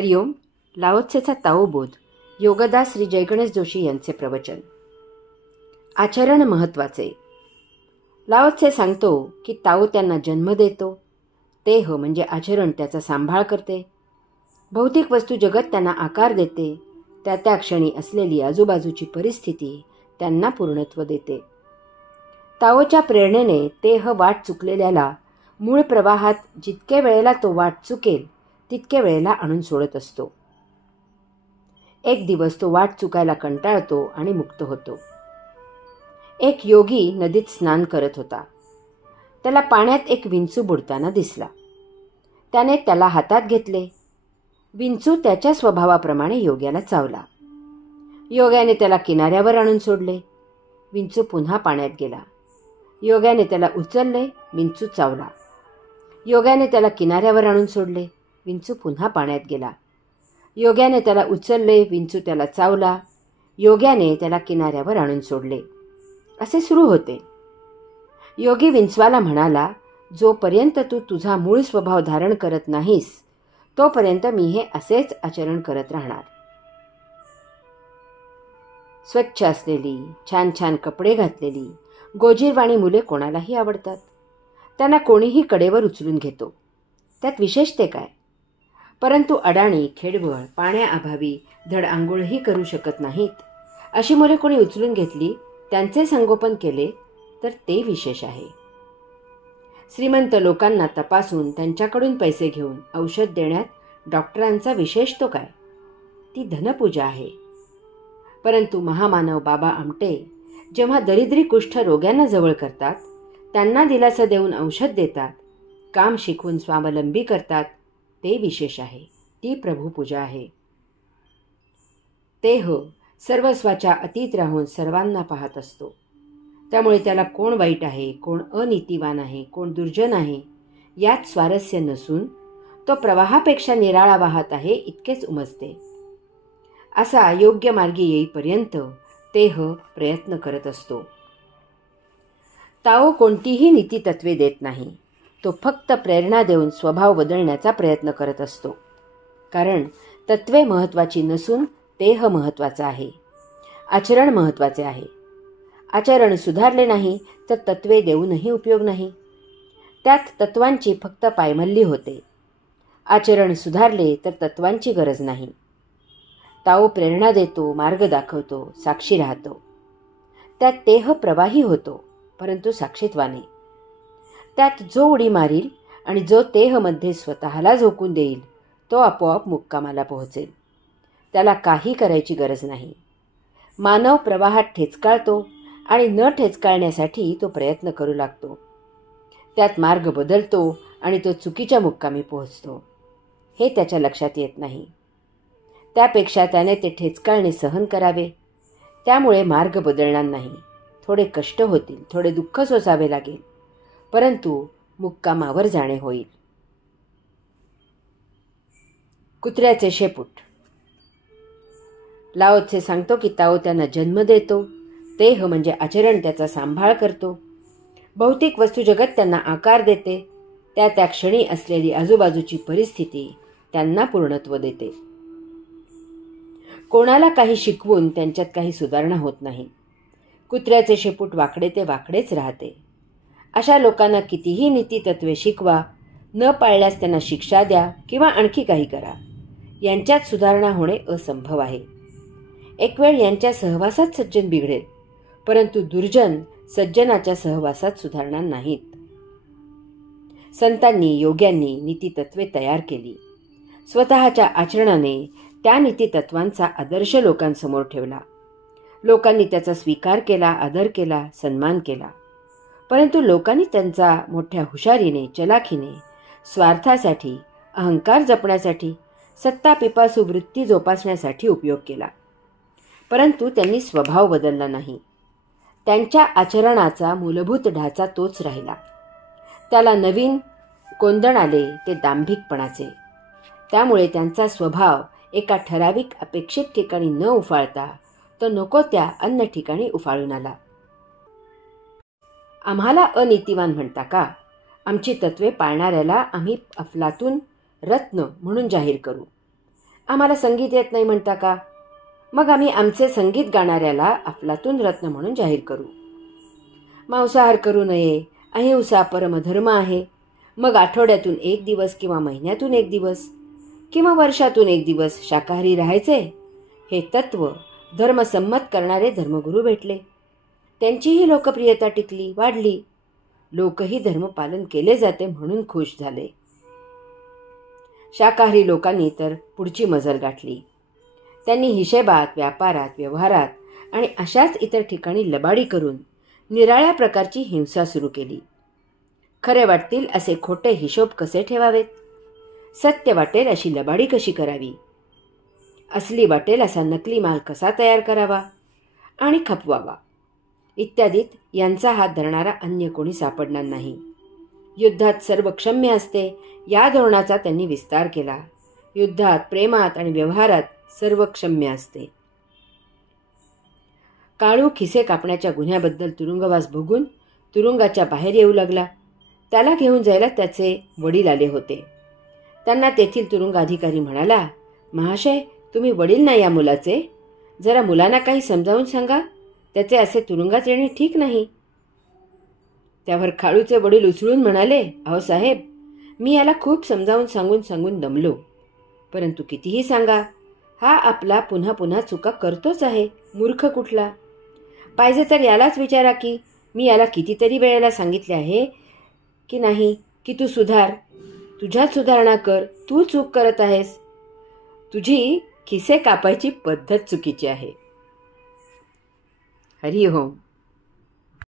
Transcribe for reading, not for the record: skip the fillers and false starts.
हरिओम. लाओत्सेचा ताओबोध. योगदास श्री जयगणेश जोशी यांचे प्रवचन. आचरण महत्वाचे. लाओत्से सांगतो की ताओ त्यांना जन्म देतो, तेह म्हणजे आचरण त्याचा सांभाळ करते, भौतिक वस्तू जगत त्यांना आकार देते, त्या क्षणी असलेली आजूबाजूची परिस्थिती त्यांना पूर्णत्व देते. ताओच्या प्रेरणेने तेह वाट चुकलेल्याला मूळ प्रवाहात जितके वेळेला तो वाट चुकेल तितके वेळेला आणून सोडत असतो. एक दिवस तो वाट चुकायला कंटाळतो आणि मुक्त होतो. एक योगी नदीत स्नान करत होता. त्याला पाण्यात एक विंचू बुडताना दिसला. त्याने त्याला हातात घेतले. विंचू त्याच्या स्वभावाप्रमाणे योग्याला चावला. योग्याने त्याला किनाऱ्यावर आणून सोडले. विंचू पुन्हा पाण्यात गेला. योग्याने त्याला उचलले. विंचू चावला. योग्याने त्याला किनाऱ्यावर आणून सोडले. विंचू पुन्हा पाण्यात गेला. योग्याने त्याला उचलले. विंचू त्याला चावला. योग्याने त्याला किनाऱ्यावर आणून सोडले. असे सुरू होते. योगी विंचवाला म्हणाला, जोपर्यंत तू तुझा मूळ स्वभाव धारण करत नाहीस तोपर्यंत मी हे असेच आचरण करत राहणार. स्वच्छ असलेली, छान छान कपडे घातलेली, गोजीरवाणी मुले कोणालाही आवडतात. त्यांना कोणीही कडेवर उचलून घेतो. त्यात विशेष ते काय? परंतु अडाणी, खेडवळ, पाण्याअभावी धड आंघोळही करू शकत नाहीत अशी मुले कोणी उचलून घेतली, त्यांचे संगोपन केले तर ते विशेष आहे. श्रीमंत लोकांना तपासून त्यांच्याकडून पैसे घेऊन औषध देण्यात डॉक्टरांचा विशेष तो काय? ती धनपूजा आहे. परंतु महामानव बाबा आमटे जेव्हा दरिद्री कुष्ठ रोग्यांना जवळ करतात, त्यांना दिलासा देऊन औषध देतात, काम शिकवून स्वावलंबी करतात, ते विशेष आहे. ती प्रभुपूजा आहे. तेह सर्वस्वाच्या अतीत राहून सर्वांना पाहत असतो. त्यामुळे त्याला कोण वाईट आहे, कोण अनीतिवान आहे, कोण दुर्जन आहे यात स्वारस्य नसून तो प्रवाहापेक्षा निराळा वाहत आहे इतकेच उमजते. असा योग्य मार्गी येईपर्यंत तेह प्रयत्न करत असतो. ताओ कोणतीही नीतितत्वे देत नाही. तो फक्त प्रेरणा देऊन स्वभाव बदलण्याचा प्रयत्न करत असतो. कारण तत्वे महत्त्वाची नसून तेह महत्त्वाचा आहे. आचरण महत्त्वाचे आहे. आचरण सुधारले नाही तर तत्वे देऊनही उपयोग नाही. त्यात तत्वांची फक्त पायमल्ली होते. आचरण सुधारले तर तत्वांची गरज नाही. ताओ प्रेरणा देतो, मार्ग दाखवतो, साक्षी राहतो. त्यात तेह प्रवाही होतो, परंतु साक्षीत्वाने. त्यात जो उडी मारील आणि जो तेहमध्ये स्वतःला झोकून देईल तो आपोआप मुक्कामाला पोहोचेल. त्याला काही करायची गरज नाही. मानव प्रवाहात ठेचकाळतो आणि न ठेचकाळण्यासाठी तो प्रयत्न करू लागतो. त्यात मार्ग बदलतो आणि तो चुकीच्या मुक्कामी पोहोचतो. हे त्याच्या लक्षात येत नाही. त्यापेक्षा त्याने ते ठेचकाळणे सहन करावे. त्यामुळे मार्ग बदलणार नाही. थोडे कष्ट होतील, थोडे दुःख सोसावे लागेल, परंतु मुक्कामावर जाणे होईल. कुत्र्याचे शेपूट. लाओत्से सांगतो की ताओ त्यांना जन्म देतो, तेह म्हणजे आचरण त्याचा सांभाळ करतो, भौतिक वस्तू जगत त्यांना आकार देते, त्या क्षणी असलेली आजूबाजूची परिस्थिती त्यांना पूर्णत्व देते. कोणाला काही शिकवून त्यांच्यात काही सुधारणा होत नाही. कुत्र्याचे शेपूट वाकडे ते वाकडेच राहते. अशा लोकांना कितीही नीतितत्वे शिकवा, न पाळल्यास त्यांना शिक्षा द्या किंवा आणखी काही करा, यांच्यात सुधारणा होणे असंभव आहे. एक वेळ यांच्या सहवासात सज्जन बिघडेल, परंतु दुर्जन सज्जनाच्या सहवासात सुधारणार नाहीत. संतांनी, योग्यांनी नीतितत्वे तयार केली. स्वतःच्या आचरणाने त्या नीतितत्वांचा आदर्श लोकांसमोर ठेवला. लोकांनी त्याचा स्वीकार केला, आदर केला, सन्मान केला. परंतु लोकांनी त्यांचा मोठ्या हुशारीने, चलाखीने, स्वार्थासाठी, अहंकार जपण्यासाठी, सत्ता पिपासू वृत्ती जोपासण्यासाठी उपयोग केला. परंतु त्यांनी स्वभाव बदलला नाही. त्यांच्या आचरणाचा मूलभूत ढाचा तोच राहिला. त्याला नवीन कोंदण आले ते दांभिकपणाचे. त्यामुळे त्यांचा स्वभाव एका ठराविक अपेक्षित ठिकाणी न उफाळता तो नको त्या अन्य ठिकाणी उफाळून आला. आम्हाला अनीतिवान म्हणता का? आमची तत्वे पाळणाऱ्याला आम्ही अफलातून रत्न म्हणून जाहीर करू. आम्हाला संगीत येत नाही म्हणता का? मग आम्ही आमचे संगीत गाणाऱ्याला अफलातून रत्न म्हणून जाहीर करू. मांसाहार करू नये, अहिंसा परमधर्म आहे. मग आठवड्यातून 1 दिवस किंवा महिन्यातून 1 दिवस किंवा वर्षातून 1 दिवस शाकाहारी राहायचे. हे तत्व धर्मसंमत करणारे धर्मगुरू भेटले. त्यांचीही लोकप्रियता टिकली, वाढली. लोकही धर्मपालन केले जाते म्हणून खुश झाले. शाकाहारी लोकांनी तर पुढची मजल गाठली. त्यांनी हिशेबात, व्यापारात, व्यवहारात आणि अशाच इतर ठिकाणी लबाडी करून निराळ्या प्रकारची हिंसा सुरू केली. खरे वाटतील असे खोटे हिशोब कसे ठेवावेत, सत्य वाटेल अशी लबाडी कशी करावी, असली वाटेल असा नकली माल कसा तयार करावा आणि खपवावा इत्यादीत यांचा हात धरणारा अन्य कोणी सापडणार नाही. युद्धात सर्व क्षम्य असते या धोरणाचा त्यांनी विस्तार केला. युद्धात, प्रेमात आणि व्यवहारात सर्व क्षम्य असते. काळू खिसे कापण्याच्या गुन्ह्याबद्दल तुरुंगवास बघून तुरुंगाच्या बाहेर येऊ लागला. त्याला घेऊन जायला त्याचे वडील आले होते. त्यांना तेथील तुरुंगाधिकारी म्हणाला, महाशय, तुम्ही वडील ना या मुलाचे? जरा मुलांना काही समजावून सांगा. त्याचे असे तुरुंगात येणे ठीक नाही. त्यावर काळूचे वडील उचलून म्हणाले, अहो साहेब, मी याला खूप समजावून सांगून दमलो. परंतु कितीही सांगा, हा आपला पुन्हा पुन्हा चुका करतोच आहे. मूर्ख कुठला. पाहिजे तर यालाच विचारा की मी याला कितीतरी वेळेला सांगितले आहे की नाही की तू सुधार, तुझ्यात सुधारणा कर, तू चूक करत आहेस. तुझी खिसे कापायची पद्धत चुकीची आहे. हरी ओम.